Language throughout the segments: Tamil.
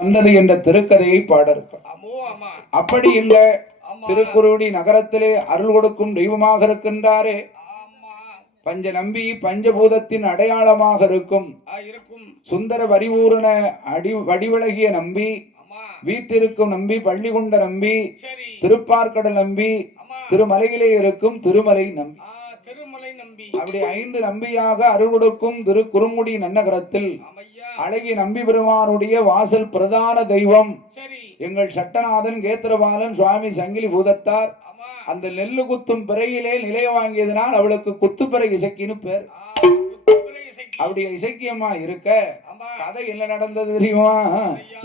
வந்தது என்ற திருக்கதையை பாட இருக்கும். அப்படி இந்த திருக்குறுடி நகரத்திலே அருள் கொடுக்கும் தெய்வமாக இருக்கின்றாரே, பஞ்ச நம்பி பஞ்சபூதத்தின் அடையாளமாக இருக்கும் சுந்தர வரிவூரன வடிவழகிய நம்பி, வீட்டிற்கும் நம்பி, பள்ளி கொண்ட நம்பி, திருப்பார்கடல் நம்பி, திருமலையிலே இருக்கும் திருமலை நம்பி, அப்படி 5 நம்பியாக அருள் கொடுக்கும் திரு குறுங்குடி நன்னகரத்தில் அழகிய நம்பி பெருமானுடைய வாசல் பிரதான தெய்வம் எங்கள் சட்டநாதன் கேத்திரபாலன் சுவாமி சங்கிலி பூதத்தார். அந்த நெல்லு குத்தும் பிறையிலே நிலைய வாங்கியதனால் அவளுக்கு குத்துப்பிறை இசைக்கின்னு பேர். அப்படி இசைக்கியமா இருக்க கதை என்ன நடந்தது தெரியுமா?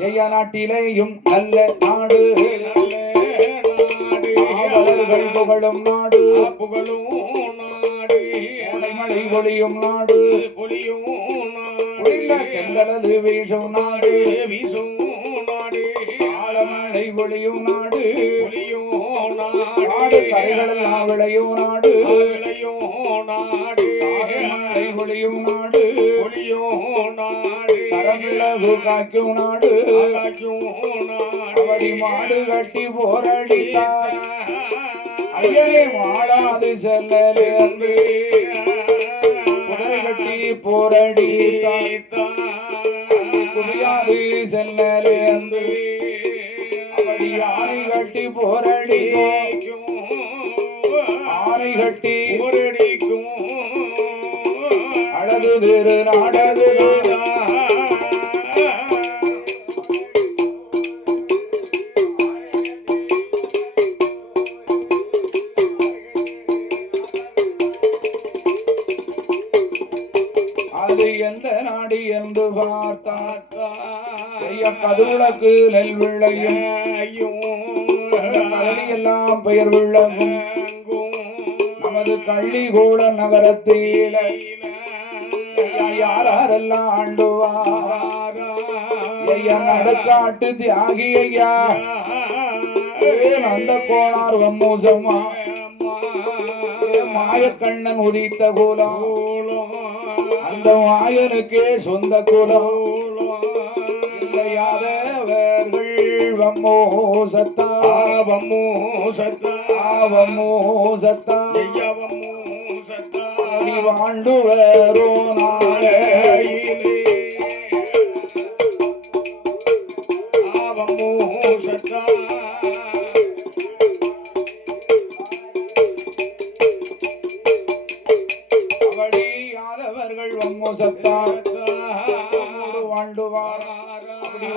ஐயா நாட்டிலேயும் நல்ல நாடு, புகழும் நாடு, மழை பொழியும் நாடு, கெந்தலது வீசும் நாடு, ஆழமழை பொழியும் நாடு, கரைகளெல்லாம் விளையும் நாடு, மழை பொழியும் நாடு, சரமிளகு காய்க்கும் நாடு, அப்படி மாடு கட்டி போரடித்தார் ஐயனே மாளாது செல்லலே அன்று குதிரை கட்டி போரடித்தார் குடியாது செல்லலே அன்று அப்படி ஆணை கட்டி போரடிக்கும் ஆணை கட்டி போரடிக்கும் அழகு திரு நாடது எந்த நாடு என்று பார்த்தார் கதுவுளக்கு நெல் விளையும் எல்லாம் பெயர் விளங்கும் நமது கள்ளிகூட நகரத்தில் யாரெல்லாம் ஆண்டுவார் நடக்காட்டு தியாகி ஐயா அந்த கோணார் வம்மூசமா மாயக்கண்ணன் உதித்த கோலம் அந்த மாயனுக்கே சொந்த குலம் யாதவர்கள் வம்மோ சத்தா வம்மோ சத்தா வம்மோ சத்தா வாழ்ந்து வேறோ நாளையிலே வம்மோ சத்தா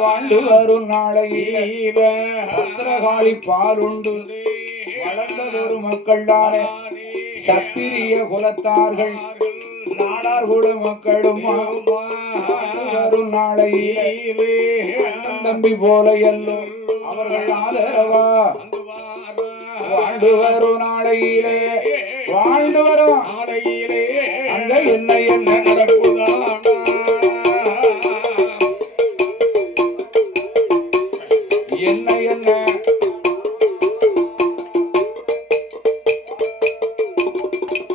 வாழ்ந்து வரும் நாளையில பத்திரகாளி பாலுண்டு வளர்ந்ததொரு மக்கள் தானே சத்திரிய குலத்தார்கள் நாடார் குல மக்களும் வரும் நாளையிலே தம்பி போல எல்லும் அவர்கள் ஆதரவா வாழ்ந்து வரும் நாளையிலே வாழ்ந்து வரும் நாளையிலே அங்க என்ன என்ன நடக்குதான் என்ன என்ன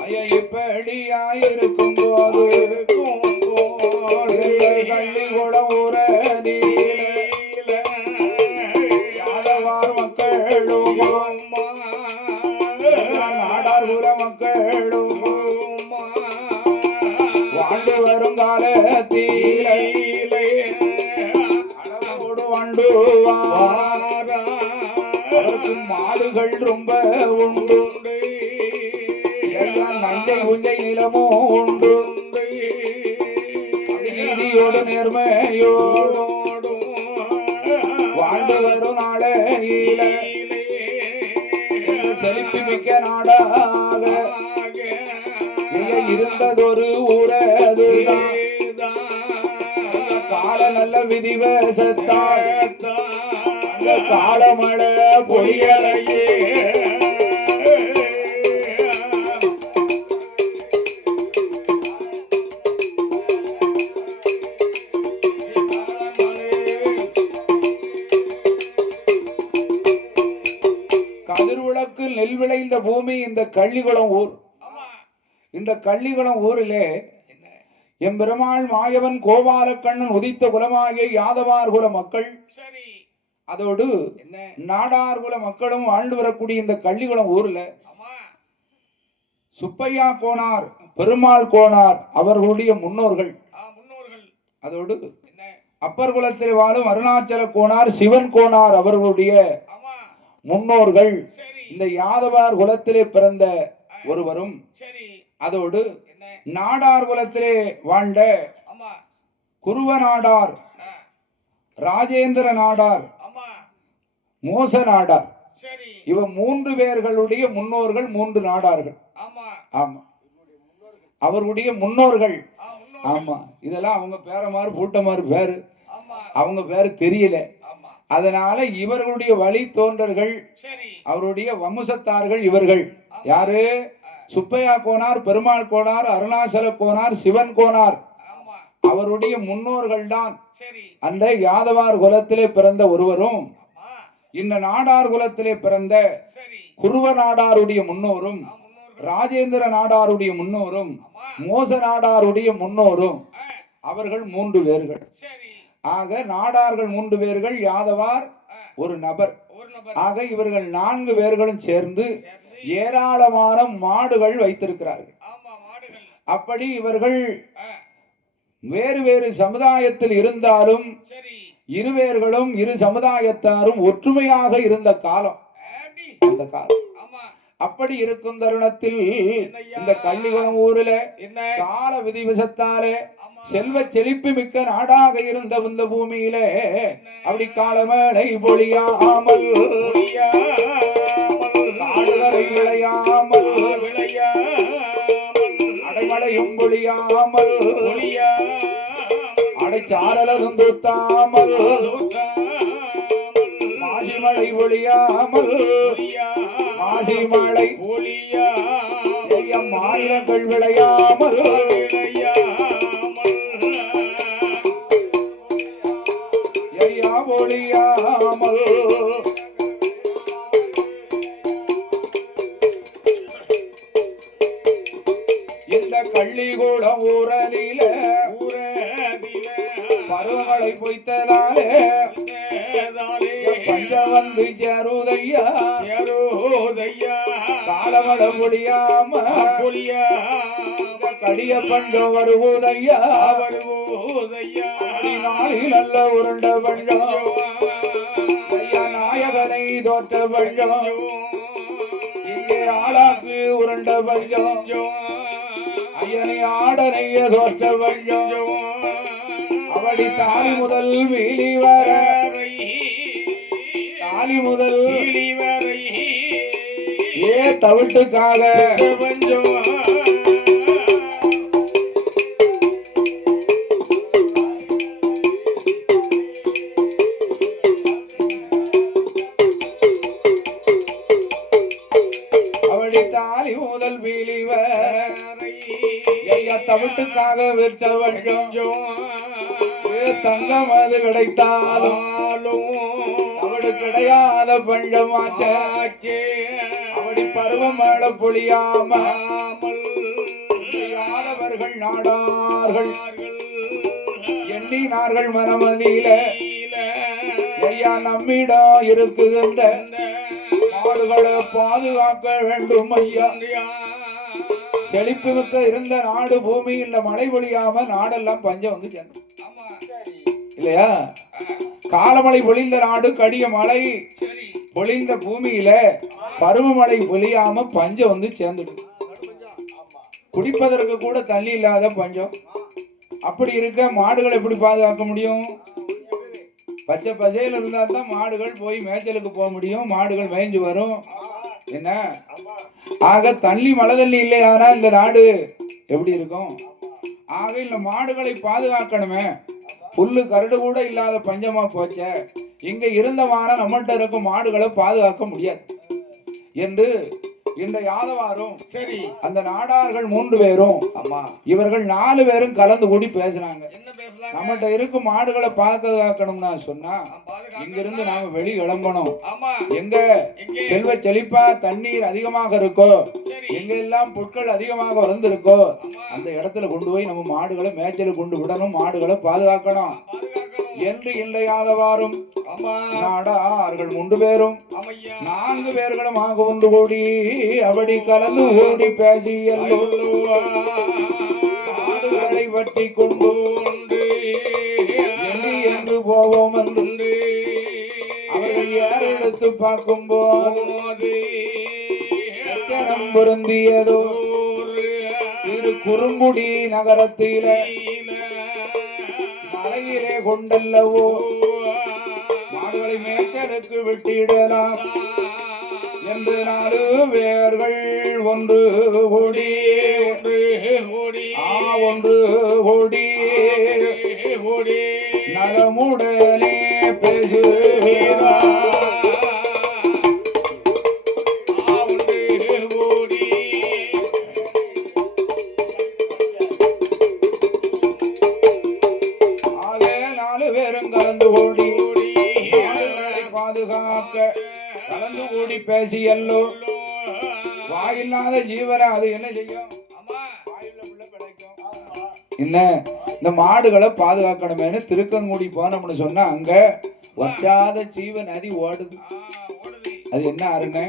ஐயா இப்படியாயிருக்கும் போது கள்ளிகுளம் ஊரதியில யாதவார் மக்களும் நாடார் குல மக்களும் வாழ்ந்து வரும் காலத்திலே மாடுகள் ரொம்ப உண்டு, நஞ்சை உஞ்சை நிலமோ உண்டு, நீதியோடு நேர்மையோடு வாழ்ந்து வரும் நாளையில செழிப்பு மிக்க நாடாக இருந்ததொரு ஊரதுதான் கால நல்ல விதிவசத்தால் காலமழை பொழியலையே கதிர்விளக்கு நெல் விளைந்த பூமி இந்த கள்ளிகுளம் ஊர். இந்த கள்ளிகுளம் ஊரிலே எம்பெருமாள் மாயவன் கோபாலக்கண்ணன் உதித்த குலமாகிய யாதவார் குல மக்கள், சரி, அதோடு என்ன நாடார் குல மக்களும் வாழ்ந்து வரக்கூடிய இந்த கள்ளிகுளம் ஊர்ல ஆமா சுப்பையா கோனார் பெருமாள் கோனார் அவர்களுடைய முன்னோர்கள், முன்னோர்கள், அதோடு என்ன அப்பர் குலத்தில் வாழும் அருணாச்சல கோனார் சிவன் கோனார் அவர்களுடைய ஆமா முன்னோர்கள் சரி, இந்த யாதவார் குலத்திலே பிறந்த ஒருவரும், சரி, அதோடு என்ன நாடார் குலத்திலே வாழ்ந்த ஆமா குருவ நாடார், ராஜேந்திர நாடார், ஆமா மோச நாடார், சரி, இவ 3 பேர்களுடைய முன்னோர்கள், 3 நாடார்கள். ஆமா ஆமா, அவருடைய முன்னோர்கள். முன்னோர்கள், ஆமா, இதெல்லாம் அவங்க பேரமாறு பூட்டமாறு பேரு, ஆமா அவங்க பேரு தெரியல. ஆமா அதனால இவர்களுடைய வழி தோன்றர்கள், சரி, அவருடைய வம்சத்தார்கள் இவர்கள். யாரு? சுப்பையா கோனார், பெருமாள் கோனார், அருணாச்சல கோனார், சிவன் கோனார், ஆமா அவருடைய முன்னோர்கள் தான் சரி, அந்த யாதவார் குலத்திலே பிறந்த ஒருவரும், ஆமா இந்த நாடார் குலத்திலே பிறந்த சரி, குருவ நாடாருடைய முன்னோரும், முன்னோர்கள், ராஜேந்திர நாடாருடைய முன்னோரும், ஆமா மோச நாடாருடைய முன்னோரும், அவர்கள் 3 பேர்கள். சரி, ஆக நாடார்கள் 3 பேர்கள், யாதவார் ஒரு நபர். ஒரு நபர். ஆக இவர்கள் 4 பேர்களும் சேர்ந்து சேர்ந்து ஏராளமான மாடுகள் வைத்திருக்கிறார்கள். ஆமா மாடுகள். அப்படி இவர்கள் வேறு வேறு சமுதாயத்தில் இருந்தாலும் சரி, இருவேர்களும் இரு சமுதாயத்தாரும் ஒற்றுமையாக இருந்த காலம் ஆடி அந்த காலம். ஆமா அப்படி இருக்கும் தருணத்தில் என்னய்யா? இந்த கள்ளிகுளம் ஊரில என்ன கால விதிவசத்தாலே ஆமா செல்வ செழிப்பு மிக்க நாடாக இருந்த இந்த பூமியிலே அப்படி காலமழை பொழியாமல் காடுகளை விளையாமல் அடைமழையும் பொழியாமல் அடைச்சாரலும் தூத்தாமல் மாசி மழை பொழியாமல் மாசி மழை மாநிலங்கள் விளையாமல் ஐயா பொழியாமல் இந்த கள்ளிகூடம் ஊரலில பருவமழை பொய்த்ததாலே பஞ்ச வந்து சேருதையா காலமட முடியாம கடிய பஞ்ச வருவதையா நாளில் நல்ல உருண்ட பஞ்சம் ஐயா நாயகனை தோற்ற பஞ்சம் இங்கே ஆளாக்கு உருண்ட பஞ்சம் ஐயனை ஆடனைய தோற்ற பஞ்சம் அவளி தாலி முதல் வீலி வர தாலி முதல் ஏ தவிட்டுக்காக பஞ்சம் அவளி தாலி முதல் வீலி வர தவிட்டுக்காக விற்ற பஞ்சம் தங்கம் அது கிடைத்தாலும் அவடு கிடையாத பஞ்சமாச்ச அவடி பருவம் மழ பொழியாமல் யாதவர்கள் நாடார்கள் எண்ணினார்கள் மனமதியில ஐயா நம்மிடம் இருக்குகின்ற நாடுகளை பாதுகாக்க வேண்டும் ஐயா. செழிப்பு மிக்க இருந்த நாடு பூமி இல்ல மழை பொழியாம நாடெல்லாம் பஞ்சம் வந்து சேர்ந்து இல்லையா? காலமழை பொழிந்த நாடு கடிய மழை பொழிந்த பூமியில பருவமழை பொழியாம பஞ்சம் வந்து சேர்ந்துடும். குடிப்பதற்கு கூட தண்ணி இல்லாத பஞ்சம். அப்படி இருக்க மாடுகள் எப்படி பாதுகாக்க முடியும்? பச்சை பசையில இருந்தா தான் மாடுகள் போய் மேய்ச்சலுக்கு போக முடியும், மாடுகள் மேய்ஞ்சு வரும். என்ன ஆக தண்ணி மழை தண்ணி இல்லையானா இந்த நாடு எப்படி இருக்கும்? ஆக இந்த மாடுகளை பாதுகாக்கணுமே. புல்லு கரடு கூட இல்லாத பஞ்சமா போச்ச, இங்க இருந்தமான நம்மகிட்ட இருக்கும் மாடுகளை பாதுகாக்க முடியாது என்று இந்த யாதவாரும் சரி அந்த நாடார்கள் 3 பேரும் அம்மா இவர்கள் 4 பேரும் கலந்து கூடி பேசுறாங்க. நம்மகிட்ட இருக்கும் மாடுகளை பாதுகாக்கணும்னா சொன்னா இங்கிருந்து நாம வெளி கிளம்பணும். எங்க செல்வ செழிப்பா தண்ணீர் அதிகமாக இருக்கோ சரி எங்க எல்லாம் புட்கள் அதிகமாக வளர்ந்திருக்கோ ஆமா அந்த இடத்துல கொண்டு போய் நம்ம மாடுகளை மேய்ச்சலுக்கு கொண்டு விடணும், மாடுகளை பாதுகாக்கணும் பாதுகாக்கணும் என்று இன்றையாதவாறும் ஆமா நாடார்கள் 3 பேரும் ஆமையா 4 பேர்களுமாக ஒன்று கூடி அப்படி கலந்து ஓடி பேசி மாடுகளை வட்டி கொண்டு என்று போவோம் என்று அவர்கள் யார் எடுத்து பார்க்கும்போது எச்சரம் பொருந்தியதோ திரு குறுங்குடி நகரத்தில மலையிலே கொண்டல்லவோ மாடுகளை மேய்ச்சலுக்கு விட்டிடலாம் என்று 4 பேர்கள் ஒன்று கூடி ஒன்று கூடி நலமுடனே பேசுகிறார் கலந்து கூடி மாடுகளை பாதுகாக்க கலந்து கூடி பேசி எல்லோ வாயில்லாத ஜீவனை அது என்ன செய்யும்? என்ன இந்த மாடுகளை பாதுகாக்கணுமேனு திருக்கன்குடி போனோம்னு சொன்னா அங்க வற்றாத ஜீவ நதி ஓடுது. அது என்ன ஆறுன்னு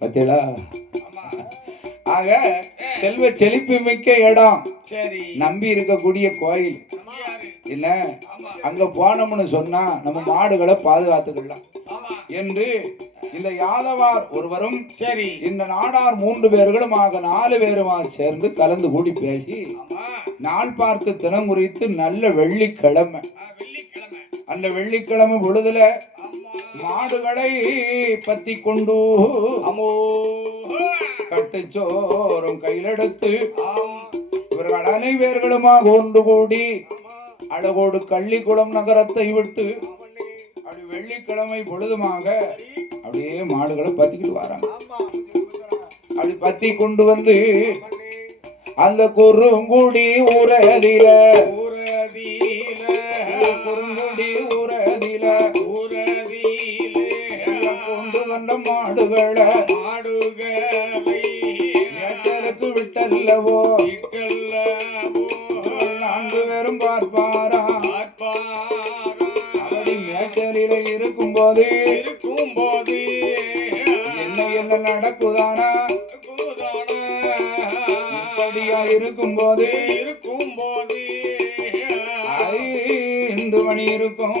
பத்தியலா? ஆக செல்வ செழிப்பு மிக்க இடம், சரி நம்பி இருக்கக்கூடிய கோயில் இல்ல, அங்க போனோம்னு சொன்னா நம்ம மாடுகளை பாதுகாத்துக்கலாம் என்று இந்த யாதவார் ஒருவரும் சரி இந்த நாடார் 3 பேர்களுமாக 4 பேருமாக சேர்ந்து கலந்து கூடி பேசி நாள் பார்த்து தினம் குறித்து நல்ல வெள்ளிக்கிழமை அந்த வெள்ளிக்கிழமை பொழுதுல மாடுகளை பத்தி கொண்டு கட்டுச்சோறும் கையிலெடுத்து இவர்கள் அனைவர்களுமாக ஒன்று கூடி அழகோடு கள்ளிக்குளம் நகரத்தை விட்டு அப்படி வெள்ளிக்கிழமை பொழுதுமாக அப்படியே மாடுகளை பத்திக்கிட்டு வராங்க. அப்படி பத்தி கொண்டு வந்து அந்த குறுங்குடி ஊரதில குறுங்குடி ஊரதில கொண்டு வந்த மாடுகளை மேச்சலுக்கு விட்டல்லவோ 4 பேரும் பார்ப்பாரா அப்படி மேச்சலில இருக்கும்போது என்ன என்ன நடக்குதானா இப்படியா இருக்கும்போது 5 மணி இருக்கும்.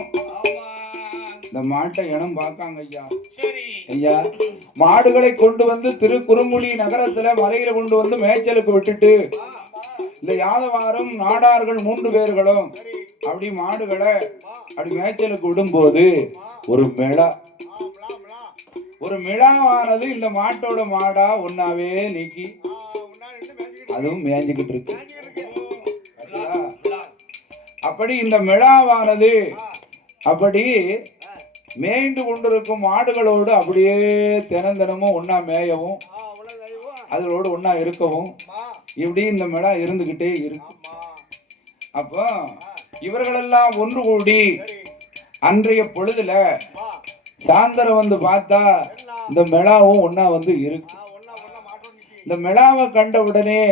இந்த மாட்டை இனம் பார்க்காங்க ஐயா. ஐயா மாடுகளை கொண்டு வந்து திருக்குறுங்குடி நகரத்துல மலையில கொண்டு வந்து மேய்ச்சலுக்கு விட்டுட்டு இந்த யாதவாரும் நாடார்கள் 3 பேர்களும் அப்படி மாடுகளை அப்படி மேய்ச்சலுக்கு விடும்போது ஒரு மிளாவானது இந்த மாட்டோட மாடா ஒன்னாவே நீக்கி அதுவும் மேய்ஞ்சுக்கிட்டு இருக்கு. அப்படி இந்த மிளாவானது அப்படி மேய்ந்து கொண்டிருக்கும் மாடுகளோடு அப்படியே தினமும் ஒன்னா மேயவும் அதோடு ஒன்னா இருக்கவும் இப்படி இந்த மிளா இருந்துகிட்டே இருக்கு. அப்போ இவர்களெல்லாம் ஒன்று கூடி அன்றைய பொழுதுல சாயந்தரம் வந்து பார்த்தா இந்த மிளாவும் ஒன்னா வந்து இருக்கு. இந்த மிளாவை கண்ட உடனே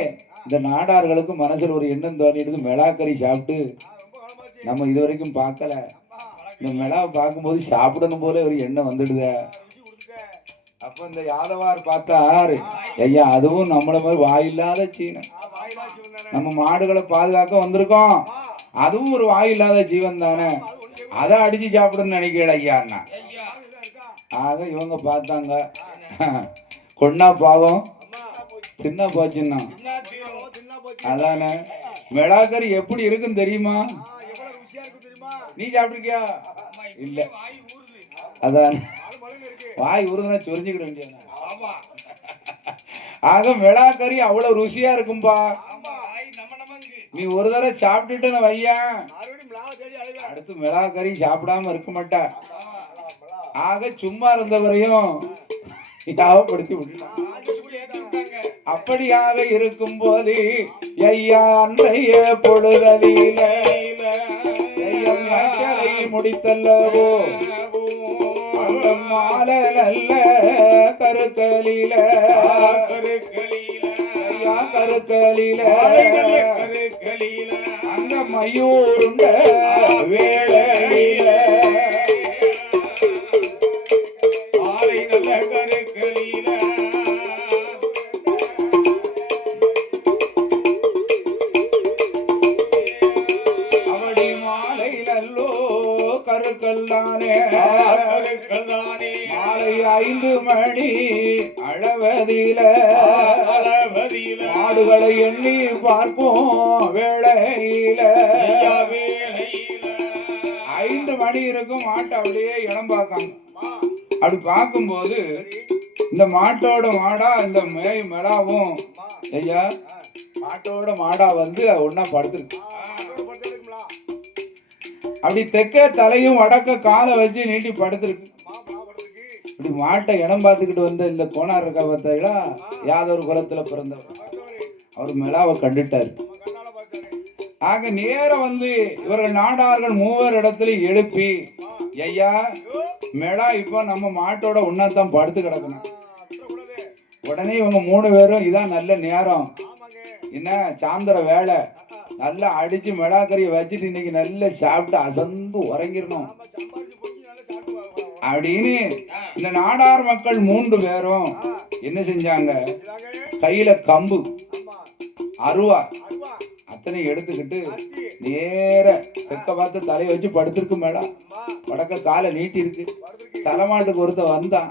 இந்த நாடார்களுக்கு மனசுல ஒரு எண்ணம் தோணிடுது, மிளாக்கறி சாப்பிட்டு நம்ம இது வரைக்கும் பார்க்கல, இந்த மிளாவை பார்க்கும்போது சாப்பிடணும் போல ஒரு எண்ணம் வந்துடுத. அப்ப இந்த யாதவார் பார்த்தாரு, ஐயா அதுவும் நம்மள மாதிரி வாயில்லாத சீன, நம்ம மாடுகளை பாதுகாக்க வந்திருக்கோம், அதுவும் ஒரு வாயில்லாத ஜீவன் தானே, அதை அடிச்சு சாப்பிடுன்னு நினைக்கல ஐயான்னா. ஆக இவங்க பார்த்தாங்க, கொன்னா பாவம் தின்னா போச்சுன்னா. அதானே மிளாக்கறி எப்படி இருக்குன்னு தெரியுமா? நீ சாப்பிட்டுருக்கியா? இல்ல. அதான் வாய் ஊறுதுன்னா சொரிஞ்சுக்கிட வேண்டிய. ஆக மிளாக்கறி அவ்வளவு ருசியா இருக்கும்பா. நீ ஒரு தடவை சாப்பிட்டுட்டு வையா, அடுத்து மிளாக்கறி சாப்பிடாம இருக்க மாட்டா. ஆக சும்மா இருந்தவரையும் யாவப்படுத்தி விட்டுட்டான். அப்படியாக இருக்கும் போது ஐயா அன்றைய பொழுதலில முடித்தல்லவோ அந்த மாலை நல்ல கருக்கலில ஐயா கருக்கலில அந்த மயூருண்ட வேளையில அவடி மாலை நல்லோ கருக்கல் தானே மாலை 5 மணி அளவதில மாடுகளை எண்ணி பார்க்கும் வேளையில 5 மணி இருக்கும் மாட்டை அப்படியே இடம் பார்க்காங்க. அப்படி பார்க்கும்போது இந்த மாட்டோட மாடா இந்த மெலாவும் ஐயா மாட்டோட மாடா வந்து ஒன்னா படுத்துருக்கு. அப்படி தெற்க தலையும் வடக்க காலை வச்சு நீட்டி படுத்துருக்கு. இப்படி மாட்டை இடம் பார்த்துக்கிட்டு வந்த இந்த கோனார் இருக்கா பார்த்தீங்களா, யாதொரு குலத்துல பிறந்தவர். அவர் மெலாவை கண்டுட்டாரு. ஆக நேரம் வந்து இவர்கள் நாடார்கள் 3 இடத்துல எழுப்பி, ஐயா மெலா இப்ப நம்ம மாட்டோட ஒன்னாத்தான் படுத்து கிடக்கணும். உடனே இவங்க 3 பேரும் இதான் நல்ல நேரம், என்ன சாயந்தர வேலை, நல்லா அடிச்சு மெலாக்கறியை வச்சுட்டு இன்னைக்கு நல்லா சாப்பிட்டு அசந்து உறங்கிடணும் அப்படின்னு இந்த நாடார் மக்கள் 3 பேரும் என்ன செஞ்சாங்க, கையில கம்பு அருவா அத்தனை எடுத்துக்கிட்டு நேர தெற்க பார்த்து தலையை வச்சு படுத்திருக்கு. மேடா வடக்க காலை நீட்டி இருக்கு. தலைமாட்டுக்கு ஒருத்த வந்தான்,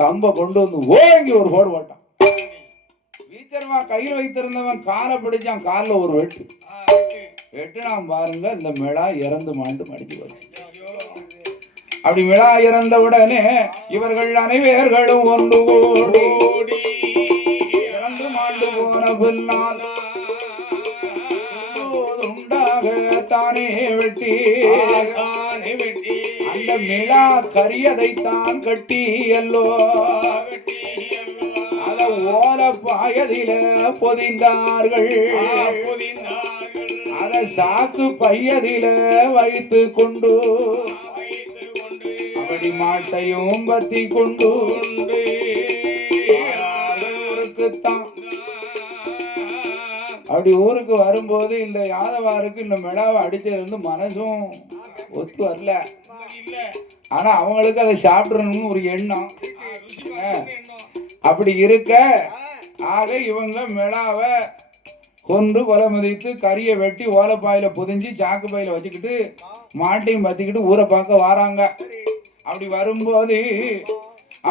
கம்ப கொண்டு வந்து ஓங்கி ஒரு போடு போட்டான். வீச்சரமா கையில் வைத்திருந்தவன் காலை பிடிச்சான், காலில் ஒரு வெட்டுனான். பாருங்க இந்த மிளா இறந்து மாண்டு மடிஞ்சு போச்சு. அப்படி மிளா இறந்த உடனே இவர்கள் அனைவர்களும் ஒன்று ஓடி இறந்து மாண்டு போன பின்னால் தானே வெட்டி அந்த மிளா கரியதைத்தான் கட்டி எல்லோ அத ஓல பாயதில பொதிந்தார்கள். அத சாக்கு பையதில வைத்து கொண்டு அப்படி மாட்டையும் பத்தி கொண்டு ஊருக்குத்தான். அப்படி ஊருக்கு வரும்போது இந்த யாதவாருக்கு இந்த மிளாவை அடிச்சது வந்து மனசும் ஒத்து வரல. ஆனா அவங்களுக்கு அதை சாப்பிடணும்னு ஒரு எண்ணம். அப்படி இருக்க ஆக இவங்க மிளாவை கொண்டு கொலை மதித்து கறியை வெட்டி ஓலைப்பாயில புதிஞ்சு சாக்கு பையில வச்சுக்கிட்டு மாட்டையும் பத்திக்கிட்டு ஊரை பார்க்க வாராங்க. அப்படி வரும்போது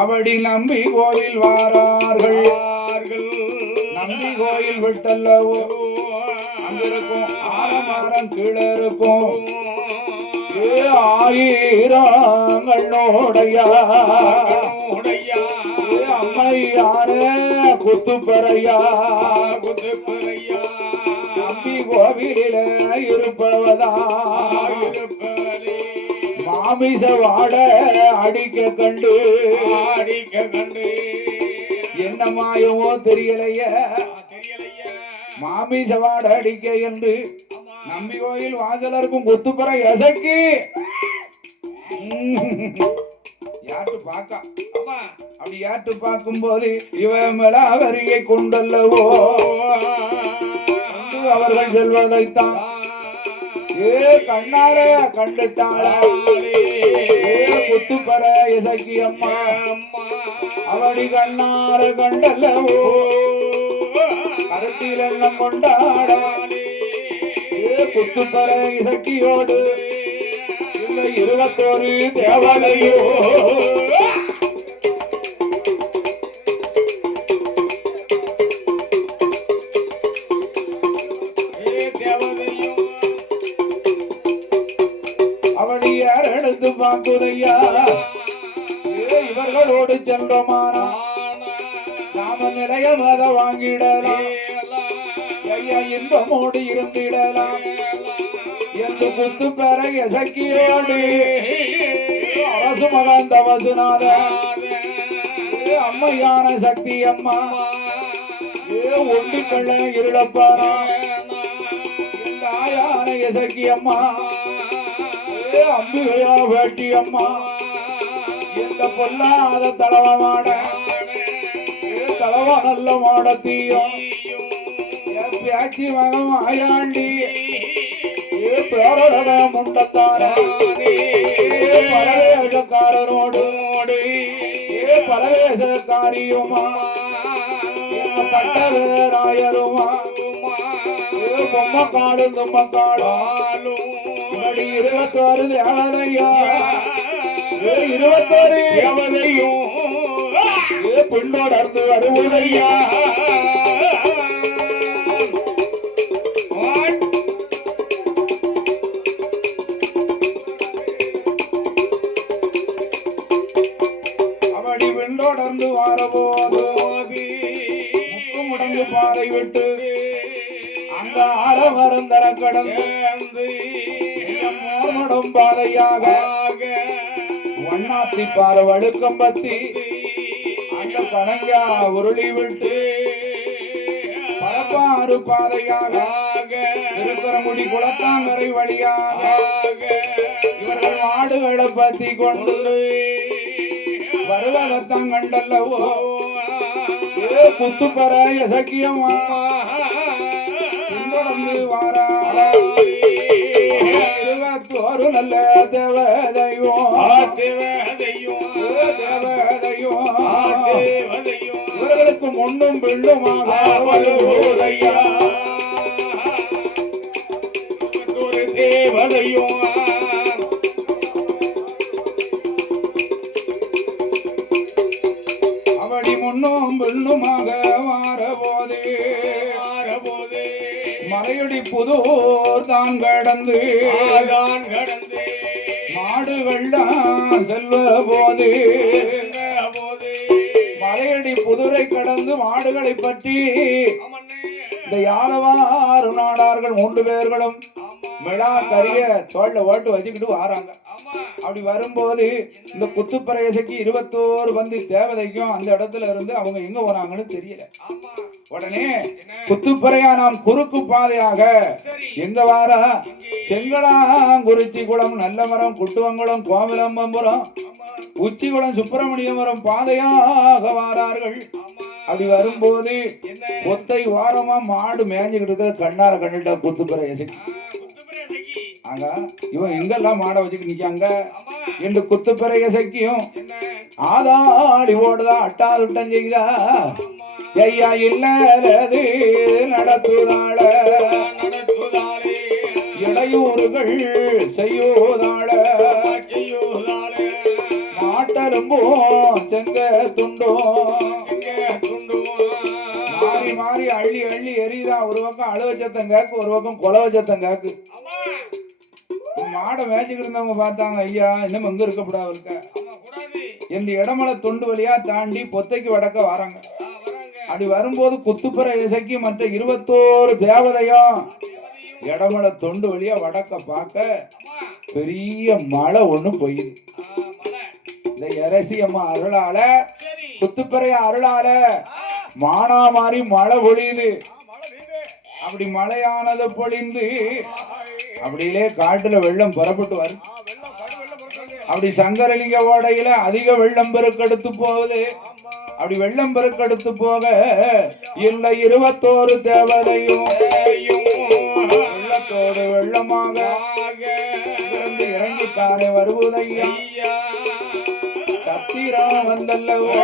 அப்படி நம்பி கோவில் வாரார்கள். நம்பி கோயில் விட்டல்லவோ அங்க இருக்கும், ஆலமரம் கீழே இருக்கும். 1000 அம்மையான குத்துப்பறையா நம்பி கோவிலில இருப்பவதா மாமிச வாட அடிக்க கண்டு என்ன மாயமோ தெரியலைய மாமிச வாட அடிக்க என்று நம்பி கோயில் வாசலருக்கும் குத்துப்பற எசக்கி யாட்டு பாக்கா. அப்படி யாட்டு பார்க்கும் போது இவன் மிளாவரியை கொண்டல்லவோ அவர்கள் செல்வதைத்தான் கண்ணார கண்டுட்டாளே குத்துப்பற இசக்கி அம்மா அவடி கண்ணார கண்டல்லவோ கருத்தில் எண்ணம் கொண்டாடாளே குத்துப்பற இசக்கியோடு இல்லை 21 தேவதையோ எடுத்து பாக்குதையா இவர்களோடு சென்றோமானா நாம நிலைய மத வாங்கிடலாம், ஐயா இன்பமோடு இருந்திடலாம் என்று குத்து பெற எசக்கியோடு அரசு மகன் தவசுனாத அம்மையான சக்தி அம்மா ஒண்டிக்கள்ள இருளப்பாரா இந்த ஆயான எசக்கி அம்மா அம்பிகையா வேட்டி அம்மா இந்த பொல்லாத தளவமான தளவ நல்ல மாடத்தையும் பேச்சி மகம் ஆயாண்டி பேரழக முண்டக்காரே பரவேசக்காரனோடு பரவேசக்காரியுமா பட்டவேராயருமா பொம்மக்காடு தும்மக்காடும் 26 தேவதையா 26 தேவதையும் பெண்ணோடர்ந்து வருவதையா அவடி பெண்ணோடர்ந்து வாரபோது முக்கு முடங்கு பாறை விட்டு அந்த ஆரவரந்தர கடந்து மோர்மடும் பாதையாக வண்ணாத்தி பார வழுக்கம் பத்தி அந்த பனங்கா உருளி விட்டு பரப்பாறு பாதையாக திருக்கரமுடி குளத்தாங்கரை வழியாக இவர்கள் மாடுகளை பத்தி கொண்டு வருவதத்தான் கண்டல்லவோ குத்துப்பராய சக்கியமா பின்தொடர்ந்து வாராள 21 நல்ல தேவதையும் இவர்களுக்கு முன்னும் பிள்ளுமாக வருவதையா ஒரு தேவதையும் அவடி முன்னும் பிள்ளுமாக மாறபோதே மலையடி புதூர் தான் கடந்து மாடுகள் செல்வ போது மலையடி புதுரை கடந்து மாடுகளை பற்றி இந்த யாதவாறு நாடார்கள் 3 பேர்களும் மிளா கரிய தோல்ல ஓட்டு வச்சுக்கிட்டு வாராங்க. அப்படி வரும்போது இந்த குத்துப்பரேசைக்கு 21 பந்தி தேவதைக்கும் அந்த இடத்துல இருந்து அவங்க எங்க போறாங்கன்னு தெரியல. உடனே குத்துப்பறையா நாம் குறுக்கு பாதையாக எங்க வார செங்கலாங்குறிச்சி குளம் நல்லமரம் குட்டுவங்குளம் கோவிலம்புரம் உச்சிகுளம் சுப்பிரமணியபுரம் பாதையாக வாரார்கள். அப்படி வரும்போது ஒத்தை வாரமா மாடு மேய்ஞ்சுக்கிட்டு இருக்கிற கண்ணார கண்ணிட்ட குத்துப்பறையசைக்கு ஆங்க இவன் எங்கெல்லாம் மாடை வச்சுட்டு நிக்காங்க என்று குத்துப்பறையசைக்கும் ஆதாடி ஓடுதா அட்டாதுட்டம் செய்தா ஐயா இல்லது நடத்துதாள இளையூறுகள் செய்யோதாள மாட்டலும்போ செங்க துண்டோ மாறி மாறி அள்ளி அள்ளி எரியுதா. ஒரு பக்கம் அழுவ சத்தம் கேக்கு, ஒரு பக்கம் கொலவ சத்தம் கேக்கு. மாடை மேய்ச்சிக்கிட்டு இருந்தவங்க பார்த்தாங்க, ஐயா இன்னும் எங்க இருக்கப்படாது இருக்க என்று இடமலை தொண்டு வழியா தாண்டி பொத்தைக்கு வடக்க வராங்க. அப்படி வரும்போது குத்துப்புற இசைக்கு மற்ற 21 தேவதையும் இடமலை தொண்டு வழியா வடக்க பார்க்க பெரிய மழை ஒண்ணு பொய்யுது. இந்த எரசி அம்மா அருளால குத்துப்பறைய அருளால மானா மாறி மழை பொழியுது. அப்படி மழையானது பொழிந்து அப்படியிலே காட்டுல வெள்ளம் புறப்பட்டு வரும். அப்படி சங்கரலிங்க ஓடையில அதிக வெள்ளம் பெருக்கெடுத்து போகுது. அப்படி வெள்ளம் பெருக்கெடுத்து போக இல்லை 21 தேவதையும் வெள்ளத்தோடு வெள்ளமாக இறங்கித்தானே வருவதையா சத்திரம் வந்தல்லவோ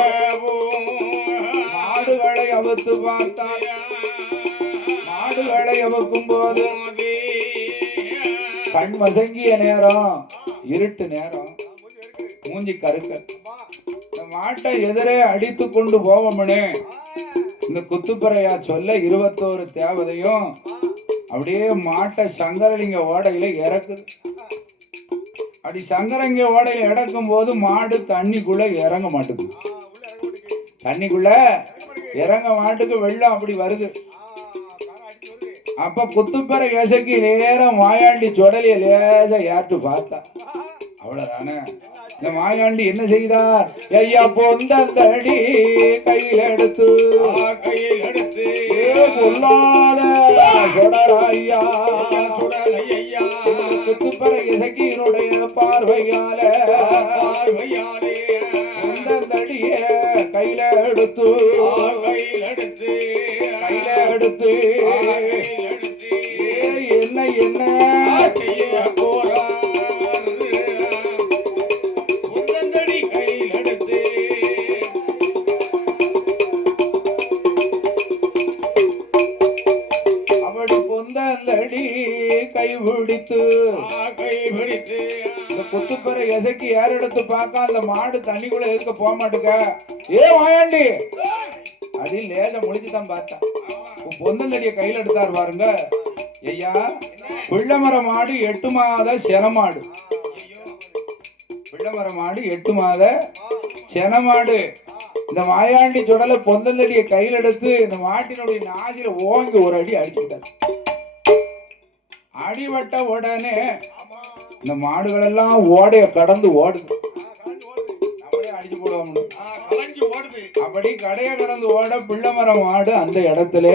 மாடுகளை அவுத்து பார்த்தார். மாடுகளை அவுக்கும் போது கண் மசங்கிய நேரம், இருட்டு நேரம், மூஞ்சி கருக்க. இந்த மாட்டை எதிரே அடித்து கொண்டு போவோம்னே இந்த குத்துப்பறையா சொல்ல 21 தேவதையும் அப்படியே மாட்டை சங்கரலிங்க ஓடையில இறக்குது. அப்படி சங்கரலிங்க ஓடையில இறக்கும் போது மாடு தண்ணிக்குள்ள இறங்க மாட்டுது. தண்ணிக்குள்ள இறங்க மாட்டுக்கு வெள்ளம் அப்படி வருது. அப்ப குத்துப்பறை இசைக்கு நேரம் வாயாண்டி சொடலிய லேசா ஏற்று பார்த்தா அவ்வளவுதானே. இந்த மாயாண்டி என்ன செய்தார்? ஐயா பொந்தந்தடி கையில் எடுத்து கையில் எடுத்து பொல்லாத சொடராய்யா சுடலை ஐயா குத்துப்பற இசக்கியினுடைய பார்வையால பார்வையாலே பொந்தந்தடிய கையில எடுத்து கையில் எடுத்து கையில எடுத்து கையில் எடுத்து என்ன என்ன செய்ய போறார் உந்தந்தடி கையில் எடுத்து அப்படி பொந்தந்தடி கை பிடித்து கை பிடித்து இந்த குத்துப்பற எசக்கி யார் எடுத்து பார்க்க அந்த மாடு தண்ணிக்குள்ள எதுக்க போக மாட்டுக்க. ஏ மாயாண்டி அடி லேச முடிச்சுதான் பார்த்தேன். பொந்தந்தடிய கையில எடுத்தாரு பாருங்க. ஐயா பிள்ளைமர மாடு 8 மாத செனமாடு. பிள்ளைமர மாடு 8 மாத செனமாடு. இந்த மாயாண்டி சுடல பொந்தந்தடிய கையில் எடுத்து இந்த மாட்டினுடைய நாசில ஓங்கி ஒரு அடி அடிச்சுட்டார். அடிபட்ட உடனே இந்த மாடுகள் எல்லாம் ஓடைய கடந்து ஓடுது. அப்படியே அடிச்சு போடுவாங்க. கலஞ்சி ஓடுது. அப்படி கடைய கடந்து ஓட பிள்ளைமர மாடு அந்த இடத்துல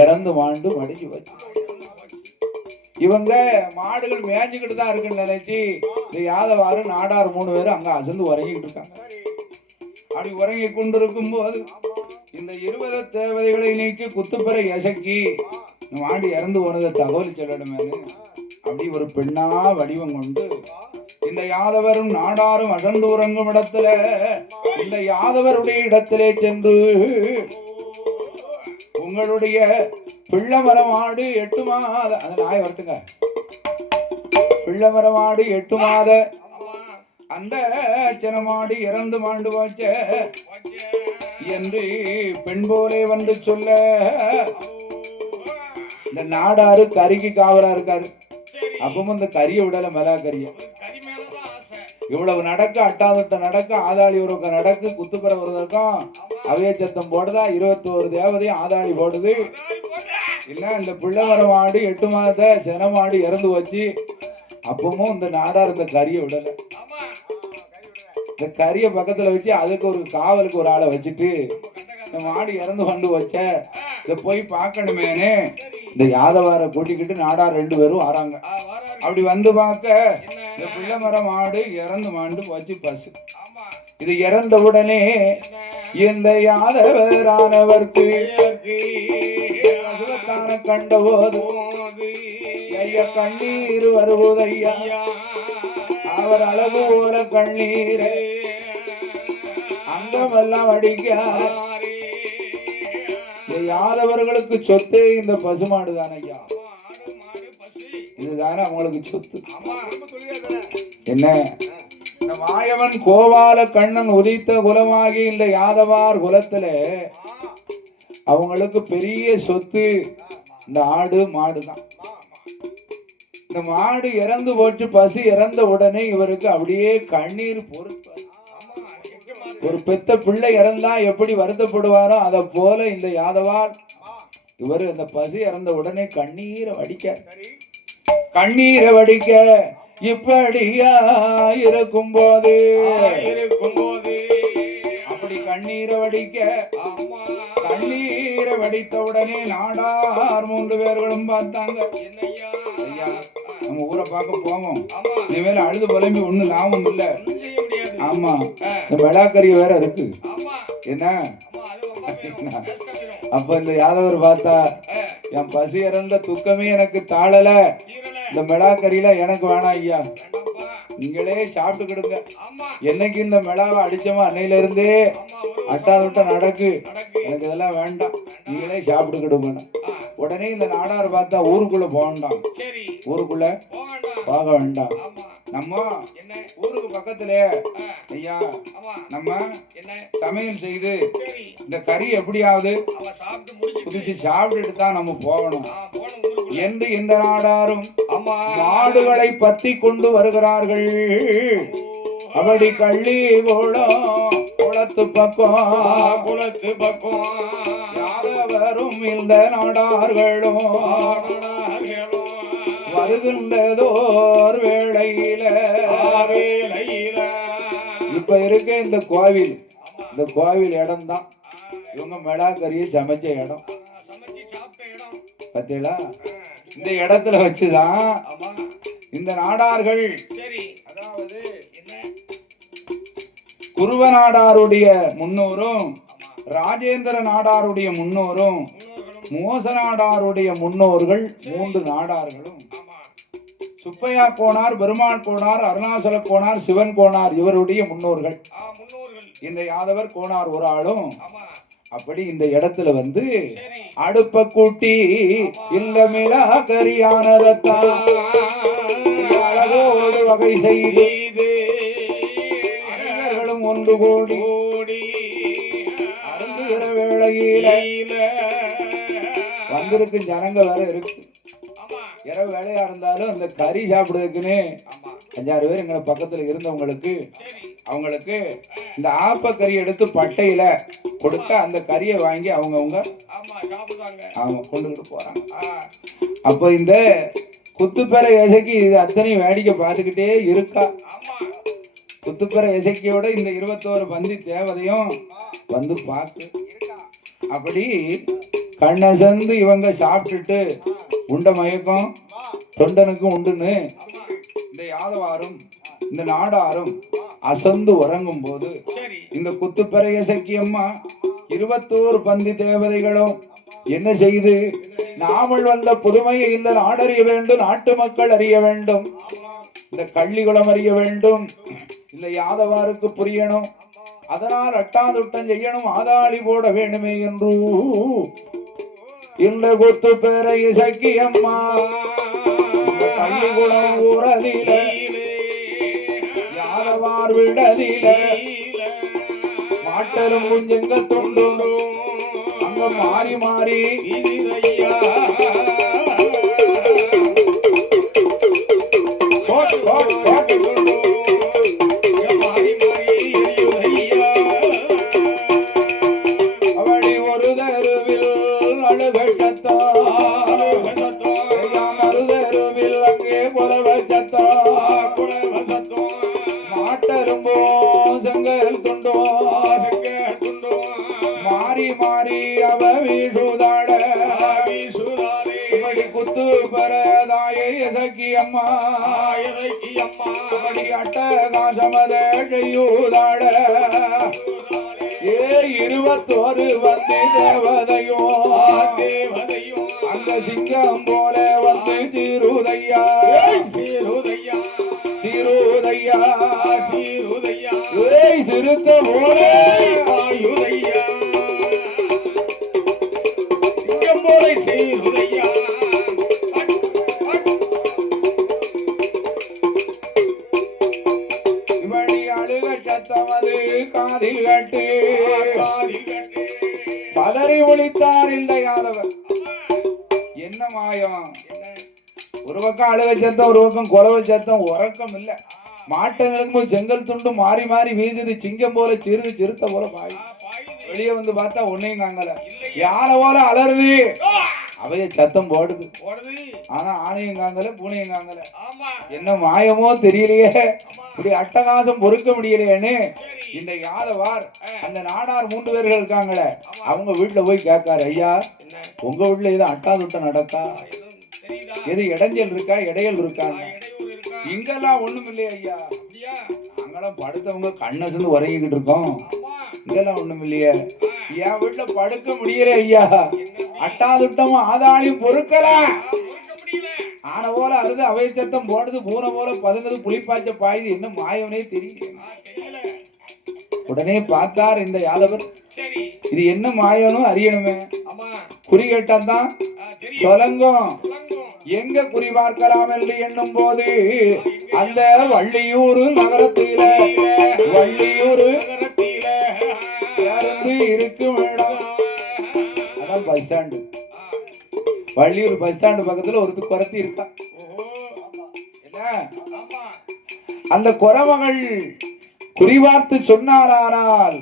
இறந்து மாண்டு மடிஞ்சு வச்சு. இவங்க மாடுகள் மேய்ஞ்சுக்கிட்டு தான் இருக்குன்னு நினைச்சு இந்த யாதவாறு நாடார் 3 பேரும் அங்க அசந்து உறங்கிட்டு இருக்காங்க. அப்படி உறங்கி கொண்டிருக்கும் போது இந்த 20 தேவதைகளை நீக்கி குத்துப்பெற எசக்கி மாடு இறந்து போனதை தகவல் சொல்லணுமே அப்படி ஒரு பெண்ணா வடிவம் கொண்டு இந்த யாதவரும் நாடாரும் அகன்று உறங்கும் இடத்துல இந்த யாதவருடைய இடத்திலே சென்று உங்களுடைய பிள்ளைமரமாடு 8 மாத அந்த நாய் வரட்டுங்க. பிள்ளைமரமாடு 8 மாத அந்த சினமாடு இறந்து மாண்டு வாச்ச என்று பெண் போலே வந்து சொல்ல இந்த நாடாரு கறிக்கு காவலா இருக்காரு. அப்பவும் இந்த கறியை விடல மேலா கறிய. இவ்வளவு நடக்க அட்டாதட்ட நடக்க ஆதாளி உறக்க நடக்கு குத்துப்பற வருவதற்கும் அவைய சத்தம் போடுதா 21 தேவதையும் ஆதாளி போடுது. இல்ல இந்த பிள்ளைமர மாடு 8 மாத செனமாடு இறந்து வச்சு அப்பவும் இந்த நாடார் இந்த கறியை விடல. இந்த கறிய பக்கத்துல வச்சு அதுக்கு ஒரு காவலுக்கு ஒரு ஆளை வச்சுட்டு இந்த மாடு இறந்து கொண்டு வச்ச இத போய் பார்க்கணுமேனே இந்த யாதவார கூட்டிக்கிட்டு நாடார் 2 பேரும் வராங்க. அப்படி வந்து பார்க்க இந்த பிள்ளைமர மாடு இறந்து மாண்டு வச்சு பசு. இது இறந்த உடனே இந்த யாதவரானவர்க்கு கண்ட போது ஐயா கண்ணீர் வருவதையா அவர் அளவு போல கண்ணீர் அங்கமெல்லாம் அடிக்க யாதவர்களுக்கு சொத்தே இந்த பசுமாடு தானே ஐயா. இதுதானே அவங்களுக்கு சொத்து. என்ன இந்த மாயவன் கோபால கண்ணன் உதித்த குலமாகி இந்த யாதவார் குலத்துல அவங்களுக்கு பெரிய சொத்து இந்த ஆடு மாடு தான். இந்த மாடு இறந்து போச்சு. பசு இறந்த உடனே இவருக்கு அப்படியே கண்ணீர் பொறுப்பு. ஒரு பெத்த பிள்ளை இறந்தா எப்படி வருத்தப்படுவாரோ அத போல இந்த யாதவார் இவர் இந்த பசு இறந்த உடனே கண்ணீரை வடிக்க இப்படியா இருக்கும் போது அப்படி கண்ணீரை வடிக்க கண்ணீரை வடித்த உடனே நாடார் 3 பேர்களும் பார்த்தாங்க. ஐயா நம்ம ஊரை பார்க்க போவோம். இனிமேல அழுது புலம்பி ஒண்ணு லாபம் இல்ல. ஆமா இந்த வெளாக்கறி வேற இருக்கு. என்ன அப்ப இந்த யாதவர் பார்த்தா என் பசி இறந்த துக்கமே எனக்கு தாழல. இந்த மெளாக்கறியில எனக்கு வேணாம் ஐயா, நீங்களே சாப்பிட்டுக்கிடுங்க. என்னைக்கு இந்த மெளாவை அடிச்சோமா அன்னையில இருந்தே அட்டாவிட்ட நடக்கு, எனக்கு இதெல்லாம் வேண்டாம், நீங்களே சாப்பிட்டுக்கிடுங்க. உடனே இந்த நாடார் பார்த்தா ஊருக்குள்ள போகண்டாம், ஊருக்குள்ள போக வேண்டாம். நம்ம ஊருக்கு பக்கத்துல ஐயா நம்ம சமையல் செய்து இந்த கறி எப்படியாவது புதுசு சாப்பிட்டுட்டு தான் நம்ம போகணும் என்று இந்த நாடாரும் மாடுகளை பத்தி கொண்டு வருகிறார்கள். அப்படி கள்ளி குளத்து பக்கம் யாதவரும் இந்த நாடார்களும் வருகின்றதோர் வேளையில வேளையில இப்ப இருக்க இந்த கோவில், இந்த கோவில் இடம் தான் இவங்க மிளகாக்கறியை சமைச்ச இடம். சமைச்சு சாப்பிட்ட இடம் பார்த்தீங்களா? இந்த இடத்துல வச்சுதான் ஆமா இந்த நாடார்கள், சரி அதாவது என்ன குருவ நாடாருடைய முன்னோரும் ராஜேந்திர நாடாருடைய முன்னோரும் முன்னோர்களும் மோச நாடாருடைய முன்னோர்கள் 3 நாடார்களும் ஆமா சுப்பையா கோனார், பெருமாள் கோனார், அருணாசல கோனார், சிவன் கோனார் இவருடைய முன்னோர்கள். முன்னோர்கள் இந்த யாதவர் கோனார் ஒரு ஆளும். ஆமா அப்படி இந்த இடத்துல வந்து சரி அடுப்ப கூட்டி இல்ல மிளா கரியானதத்தா அழகோடு வகை செய்து அறிஞர்களும் ஒன்று கூடி ஓடி அருந்துகிற வேளையில வந்திருக்கு ஜனங்க வேற இருக்கு. ஆமா இரவு வேலையா இருந்தாலும் அந்த கறி சாப்பிடுறதுக்குன்னு ஆமா 5-6 பேர் எங்க பக்கத்துல இருந்தவங்களுக்கு சரி அவங்களுக்கு இந்த ஆப்ப கறி எடுத்து பட்டையில கொடுக்க அந்த கறியை வாங்கி அவங்கவுங்க ஆமா சாப்பிடுவாங்க அவங்க கொண்டுகிட்டு போறாங்க. அப்ப இந்த குத்துப்பெற இசைக்கு இது அத்தனை வேடிக்கை பார்த்துக்கிட்டே இருக்கா. ஆமா குத்துப்பெற இசைக்கையோட இந்த 21 பந்தி தேவதையும் வந்து பார்த்து அப்படி கண்ணை சந்து இவங்க சாப்பிட்டுட்டு உண்ட மயக்கம் தொண்டனுக்கும் உண்டுன்னு இந்த யாதவாரும் இந்த நாடாரும் அசந்து உறங்கும் போது சரி இந்த குத்துப்பெற இசைக்கு அம்மா 21 பந்தி தேவதைகளும் என்ன செய்து நாமல் வந்த புதுமையை இந்த நாடறிய வேண்டும், நாட்டு மக்கள் அறிய வேண்டும், இந்த கள்ளிகுளம் அறிய வேண்டும், இந்த யாதவாருக்கு புரியணும், அதனால் அட்டாதுட்டம் செய்யணும், ஆதாளி போட வேண்டுமே என்று இந்த குத்துப்பெற இசைக்கு அம்மா கள்ளிகுளம் ஊரதில யாதவார் விடதில மாட்டரும் குஞ்செங்க தொண்டு அங்க மாறி மாறி அவளி ஒரு தெருவில் அழுகட்டத்தா மறு தெருவில் அங்கே புலவச்சத்தா மாட்டரும்போ செங்கல் துண்டோ மாறி மாறி அவ வீசுதாட இப்படி குத்து பரதாயை இசக்கி அம்மா அப்படி அட்டகாசமத செய்யுதாட ஏ 21 வந்தி தேவதையோ அங்க சிங்கம் போல வந்து சீருதையா சீருதையா ஏய் சிறுத்த போலே சிங்கம் போல சீருதையா இவடி அழுக சத்தமது காதில் கட்டு பதறி ஒழித்தார் இந்த யாதவர். என்ன மாயம், ஒரு பக்கம் அழுக சத்தம், ஒரு பக்கம் குறவ சத்தம், உறக்கம் இல்ல. மாட்டங்களுக்கும் செங்கல் துண்டு மாறி மாறி வீசுது, சிங்கம் போல சிறுத்த போல பாய். வெளியே வந்து பார்த்தா ஒன்னையும் காங்கல, யானை போல அலறுது, அவைய சத்தம் போடுது, ஆனா ஆணையும் காங்கல பூனையும் காங்கல. என்ன மாயமோ தெரியலையே, இப்படி அட்டகாசம் பொறுக்க முடியலையேன்னு இந்த யாதவார் அந்த நாடார் 3 பேர்கள் இருக்காங்களே அவங்க வீட்டுல போய் கேட்காரு, ஐயா உங்க வீட்டுல இது அட்டாதுட்டம் நடக்கா, எது இடைஞ்சல் இருக்கா, இடையல் இருக்காங்க? இங்கெல்லாம் ஒண்ணும் இல்லையா ஐயா, நாங்களாம் படுத்தவங்க கண்ணை சேர்ந்து உறங்கிக்கிட்டு இருக்கோம், இங்கெல்லாம் ஒண்ணும் இல்லையே, என் வீட்டுல படுக்க முடியல ஐயா, அட்டாதுட்டமும் ஆதாளியும் பொறுக்கல, ஆன போல அறுது அவை சத்தம் போடுது, பூனை போல பதுங்குது, புலிப்பாய்ச்ச பாயுது, என்ன மாயவனே தெரியல. உடனே பார்த்தார் இந்த யாதவர், இது என்ன மாயனும் அறியணுமே, குறி கேட்டான் தொலங்கும், எங்க குறி பார்க்கலாம் என்று எண்ணும் போது அந்த வள்ளியூர் நகரத்தில வள்ளியூர் இருக்கும் இடம், அதான் bus stand. Valliyur bus stand பக்கத்துல ஒரு குறத்தி இருக்கா. என்ன அந்த குறவங்கள் குறிவார்த்து சொன்னாரானால்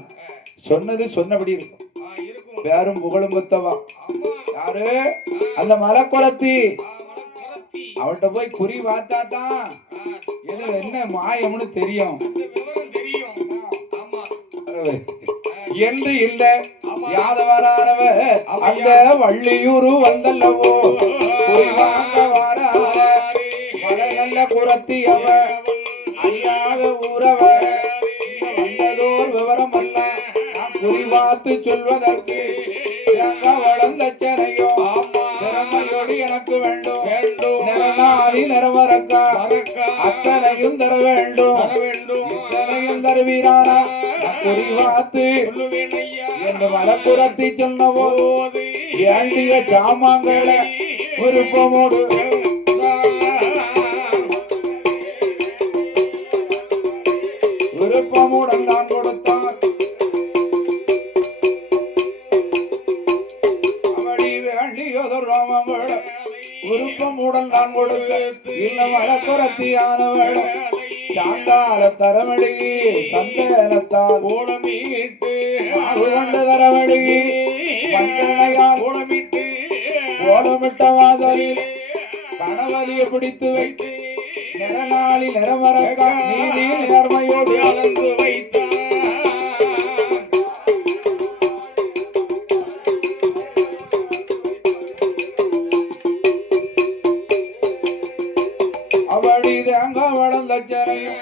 சொன்னது சொன்னபடி இருக்கும், பேரும் புகழும் புத்தவா. யாரு அந்த மலக்குளத்தி அவள்கிட்ட போய் குறி பார்த்தா தான் இது என்ன மாயம்னு தெரியும் அந்த விவரம் தெரியும். ஆமா என்று இல்ல யாதவரானவ அந்த வள்ளியூரு வந்தல்லவோ குறி வாங்க வாரார மழை நல்ல குரத்தி அவ ஐயாவ ஊரவ வந்ததோர் விவரம் அல்ல நான் குறி பார்த்து சொல்வதற்கு வளர்ந்தச்சனையோ திறமையோடு எனக்கு வேண்டும் நிறநாளி நிறவரக்கா அத்தனையும் தர வேண்டும் இத்தனையும் தருவீரானா குறி பார்த்து என்று மலப்புறத்தி சொன்னவோ வேண்டிய சாமான்களை விருப்பமோடு விருப்பமுடன் நான் கொடுத்தான் அவடி வேண்டியதொரு ராமவேள விருப்பமுடன் நான் கொடுத்து இல்ல மலப்புறத்தியானவள சாண்டால தரமழுகி சந்தனத்தால் ஓடமீட்டு கொண்டு தரமழுகி மஞ்சளையால் ஓடமிட்டு கோலமிட்ட வாசலில் கணவதியை பிடித்து வைத்து நிறநாளி நிறமரக்கா நீதி நேர்மையோடு அளந்து வைத்தான். அவடி தேங்காய் வளர்ந்த சரையும்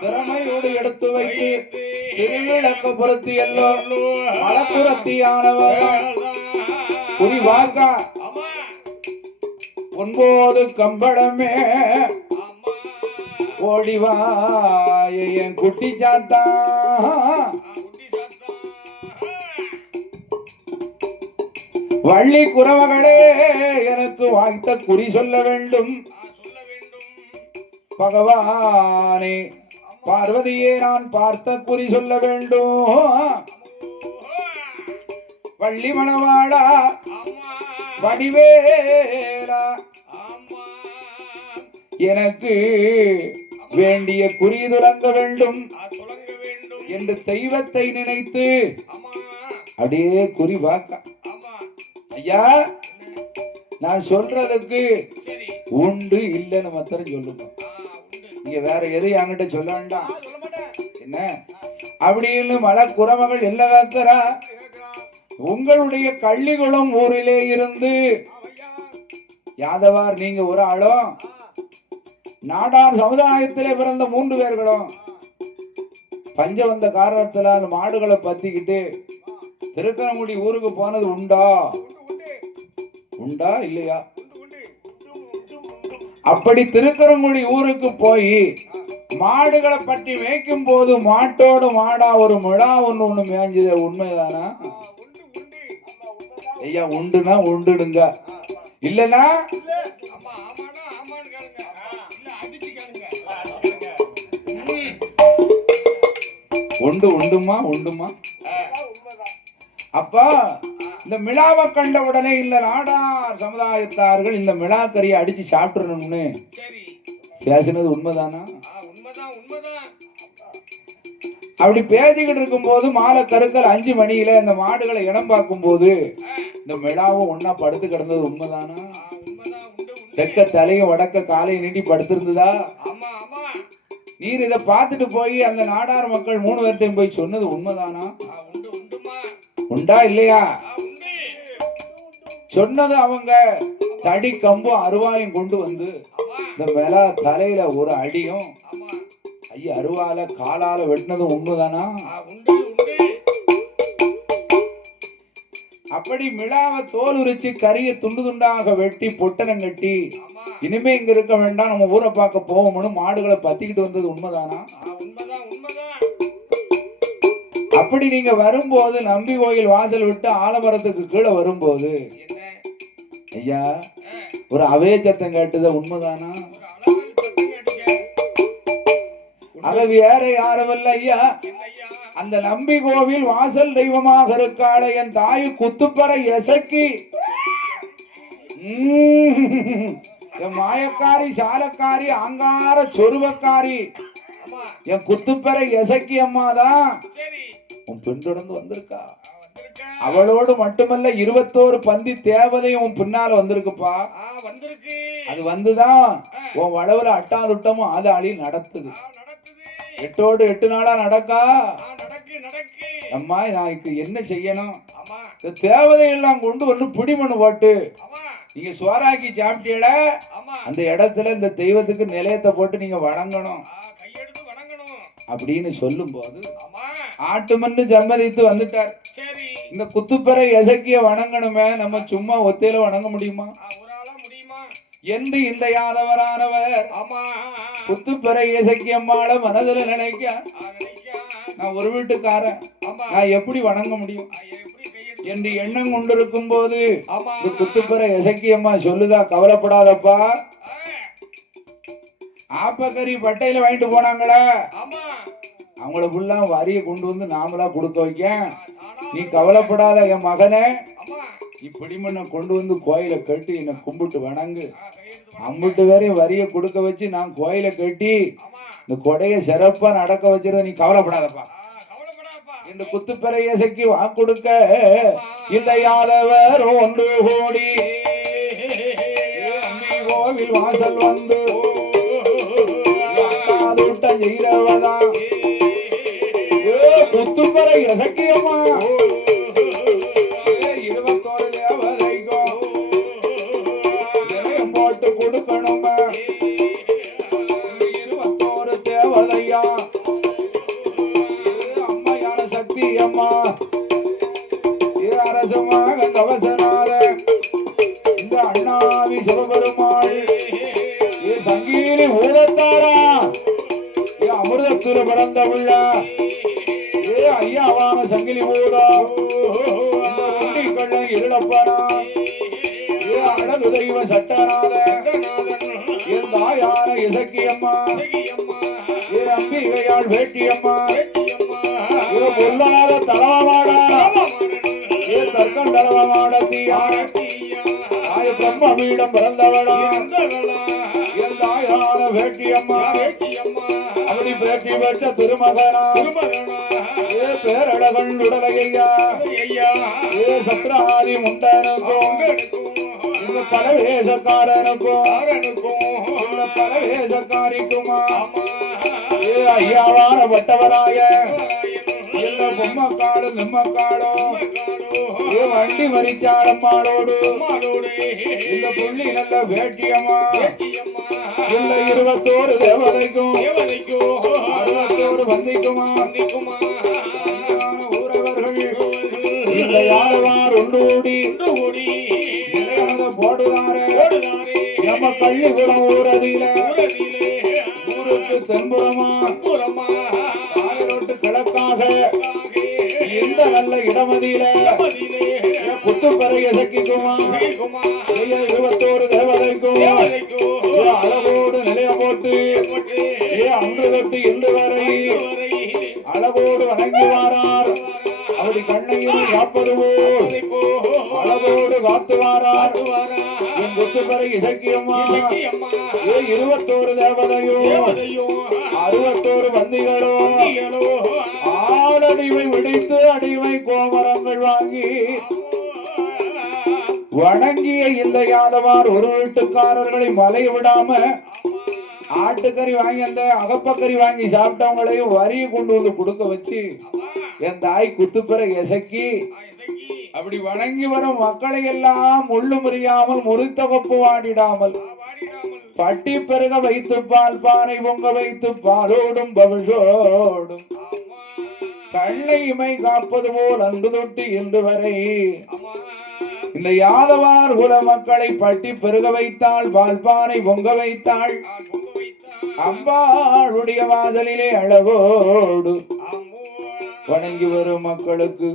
திறமையோடு எடுத்து வைத்து திருவிளக்கு பொருத்தி எல்லோ மலப்புறத்தியானவர் குறி வாக்கா ஆமா 9 கம்பளமே ஆமா ஓடிவாய என் குட்டி சாத்தா குட்டி சாத்தா வள்ளி குறவகளே எனக்கு வாய்த்த குறி சொல்ல வேண்டும் சொல்ல வேண்டும். பகவானே பார்வதியே நான் பார்த்த குறி சொல்ல வேண்டும் வள்ளி மணவாளா ஆமா வடிவேலா ஆமா எனக்கு வேண்டிய குறி துலங்க வேண்டும் துலங்க வேண்டும் என்று தெய்வத்தை நினைத்து ஆமா அப்படியே குறி வாக்க ஆமா ஐயா நான் சொல்றதுக்கு சரி உண்டு இல்லைன்னு மாத்திரம் சொல்லுங்க உண்டு நீங்க வேற எது என்கிட்ட சொல்ல வேண்டாம் சொல்ல மாட்டேன். என்ன அப்படின்னு மலை குறமகள் என்ன காக்கிறா உங்களுடைய கள்ளிகுளம் ஊரிலே இருந்து யாதவார் நீங்க ஒரு ஆளும் நாடார் சமுதாயத்திலே பிறந்த 3 பேர்களும் பஞ்சம் வந்த காரணத்துல அந்த மாடுகளை பத்திக்கிட்டு திருக்கரங்குடி ஊருக்கு போனது உண்டா உண்டா இல்லையா அப்படி திருக்கரங்குடி ஊருக்கு போய் மாடுகளை பற்றி மேய்க்கும் போது மாட்டோடு மாடா ஒரு மிளா ஒண்ணு மேய்ஞ்சது உண்மைதானா ஐயா உண்டுனா உண்டுடுங்க இல்லனா ஆமா ஆமானா ஆமான்னு கேளுங்க இல்ல அடிச்சு கேளுங்க உண்டு உண்டுமா உண்டுமா அப்பா இந்த மிளாவை கண்ட உடனே இந்த நாடார் சமுதாயத்தார்கள் இந்த மிளாக்கறியை அடிச்சு சாப்பிட்டுறணும்னு சரி பேசினது உண்மைதானா உண்மைதான் உண்மைதான் அப்படி பேசிக்கிட்டு இருக்கும் போது மாலை கருக்கள் 5 மணியில இந்த மாடுகளை இடம் பார்க்கும் போது இந்த மிளாவும் ஒன்னா படுத்து கிடந்தது உண்மைதானா உண்மைதான் உண்டு உண்டு தெக்க தலையும் வடக்க காலையும் நீட்டி படுத்திருந்ததா ஆமா ஆமா நீர் இதை பார்த்துட்டு போய் அந்த நாடார் மக்கள் 3 பேர்த்தையும் போய் சொன்னது உண்மைதானா உண்டு உண்டுமா உண்டா இல்லையா உண்டு சொன்னது அவங்க தடி கம்பும் அருவாயும் கொண்டு வந்து ஆமா இந்த மிளா தலையில ஒரு அடியும் ஆமா ஐயா அருவால காலால வெட்டினதும் உண்மைதானா உண்டு உண்டு அப்படி மிளாவை தோல் உரிச்சு கறியை துண்டு துண்டாக வெட்டி பொட்டனம் கட்டி ஆமா இனிமே இங்க இருக்க வேண்டாம் நம்ம ஊரை பார்க்க போவோம்னு மாடுகளை பத்திக்கிட்டு வந்தது உண்மைதானா உண்மைதான் உண்மைதான் அப்படி நீங்க வரும்போது நம்பி கோயில் வாசல் விட்டு ஆலமரத்துக்கு கீழே வரும்போது என்ன ஐயா ஒரு அவே சத்தம் கேட்டது உண்மைதானா ஒரு அழகல் சத்தம் கேட்டுக்க அது வேற யாரும் இல்ல ஐயா என்னய்யா அந்த நம்பி கோவில் வாசல் தெய்வமாக இருக்காளே என் தாயு குத்துப்பற எசக்கி என் மாயக்காரி சாலக்காரி அங்கார சொருவக்காரி ஆமா என் குத்துப்பற எசக்கி அம்மாதான் சரி உன் பின்தொடர்ந்து வந்திருக்கா வந்திருக்க அவளோடு மட்டுமல்ல 21 பந்தி தேவதையும் உன் பின்னால வந்திருக்குப்பா. வந்திருக்கு. அது வந்துதான் உன் வளவுல அட்டாதுட்டமும் ஆதாளி நடத்துது. நடக்குது. 8ஓடு 8 நாளா நடக்கா. நடக்கு நடக்கு. அம்மா நான் என்ன செய்யணும்? ஆமா. இந்த தேவதை எல்லாம் கொண்டு வந்து பிடிமண்ணு போட்டு ஆமா. நீங்க சோறாக்கி சாப்பிட்டீல, ஆமா. அந்த இடத்துல இந்த தெய்வத்துக்கு நிலையத்தை போட்டு நீங்க வணங்கணும் கையெடுத்து வணங்கணும் அப்படின்னு சொல்லும் போது ஆமா. ஆட்டுமன்னு சம்மதித்து வந்துட்டார். சரி. இந்த குத்துப்பறை எசக்கிய வணங்கணுமே, நம்ம சும்மா ஒத்தையில வணங்க முடியுமா? ஒரு ஆளா முடியுமா என்று இந்த யாதவரானவர் ஆமா குத்துப்பறை இசக்கியம்மாள மனதில் நினைக்க, நான் ஒரு வீட்டுக்காரன், நான் எப்படி வணங்க முடியும் என்று எண்ணம் கொண்டிருக்கும் போது இந்த குத்துப்பறை இசக்கியம்மா சொல்லுதா, கவலைப்படாதப்பா, ஆப்பக்கறி பட்டையில வாங்கிட்டு போனாங்களே அவங்கள ஃபுல்லா வரிய கொண்டு வந்து நாமளா கொடுக்க வைக்க, நீ கவலைப்படாத என் மகனே, நீ பிடிமண்ணை கொண்டு வந்து கோயிலை கட்டி என்னை கும்பிட்டு வணங்கு, அம்பிட்டு வேறையும் வரிய கொடுக்க வச்சு நான் கோயிலை கட்டி இந்த கொடையை சிறப்பா நடக்க வச்சிருந்த, நீ கவலைப்படாதப்பா என்று குத்துப்பறை இசைக்கு வாக்குடுக்க, இந்த யாதவர் 1 கோடி அம்பி கோவில் வாசல் வந்து செய்கிறவதா குத்துப்பறை இசக்கியம்மா 21 தேவதைக்கும் நிலையம் போட்டு கொடுக்கணும். 21 தேவதையா அம்மையான சக்தி அம்மா அரசமாக கவசனால இந்த அண்ணாவி சிவபெருமாள் சங்கீரி ஊரத்தாரா அமிர்தத்துல பிறந்த உள்ள ஐயாவான சங்கிலி ஊதா கள்ள இருளப்பனா அழகு தெய்வ சட்டநாத என் தாயான இசக்கியம்மா அம்பிகையாள் வேட்டியம்மா பொல்லாத தலவமாடா தர்க்கம் தலவமாடத்தியாய பிரம்மவீடம் பிறந்தவளா என் தாயான வேட்டியம்மா அப்படி பேட்டி பெற்ற திருமகனா பேரழகன் உடலையா சத்ராதி முண்டனுக்கும் இந்த பலவேசக்காரனுக்கும் இந்த பலவேசக்காரிக்குமா ஐயாவான பட்டவராய இந்த பொம்மக்காடு நிம்மக்காடும் வண்டி மறிச்சாரம்மாளோடு இந்த புள்ளி நல்ல வேட்டியம்மா இந்த 21 தேவதைக்கும் 61 வந்திக்குமா ஊரவர்கள் இந்த யாழ்வார் உண்டு கூடி போடுவாரே நம்ம கள்ளிக்குளம் ஊரதியில ஊருக்கு தென்புறமா ஆயிரோட்டு கிழக்காக எந்த நல்ல இடமதியில குத்துப்பறை இசக்கிக்குமா 21 தேவதைக்கும் அழகோடு நிலையம் போட்டு அன்று தொட்டு இன்று வரை அழகோடு வணங்கி வாரார். அப்படி கண்ணையில் காப்பது போல் அழகோடு காத்து வாரார் என் குத்துப்பறை இசக்கியம்மா 21 தேவதையும் 61 வந்திகளும் ஆளடிவை விடித்து அடிவை கோமரங்கள் வாங்கி வணங்கிய இந்த யாதவார் ஒரு வீட்டுக்காரர்களை மலை விடாம ஆட்டுக்கறி வாங்கி அந்த அகப்பக்கறி வாங்கி சாப்பிட்டவங்களையும் வரிய கொண்டு வந்து கொடுக்க வச்சு என் தாய் குத்துப்பறை இசக்கி அப்படி வணங்கி வரும் மக்களை எல்லாம் முள்ளு முறியாமல் முறித்த கொப்பு வாடிடாமல் பட்டி பெருக வைத்து பால் பானை பொங்க வைத்து பாலோடும் பவிஷோடும் கண்ணை இமை காப்பது போல் அன்று தொட்டு இன்று வரை இந்த யாதவார் குல மக்களை பட்டி பெருக வைத்தாள், பால்பானை பொங்க வைத்தாள். அம்பாளுடைய வாசலிலே அழகோடு வணங்கி வரும் மக்களுக்கு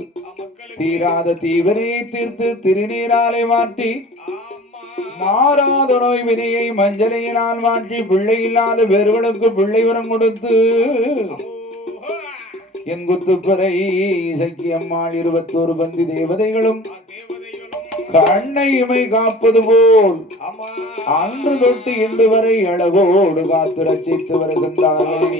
தீராத தீவினையை தீர்த்து திருநீராலை மாற்றி மாறாத நோய் வினையை மஞ்சளையினால் மாற்றி பிள்ளை இல்லாத வேறுகளுக்கு பிள்ளை வரம் கொடுத்து என் குத்துப்பறை இசக்கியம்மாள் 21 பந்தி தேவதைகளும் கண்ணை இமை காப்பது போல் அன்று தொட்டு இன்று வரை அழகோடு காத்து ரசித்து வருகின்றார்கள்.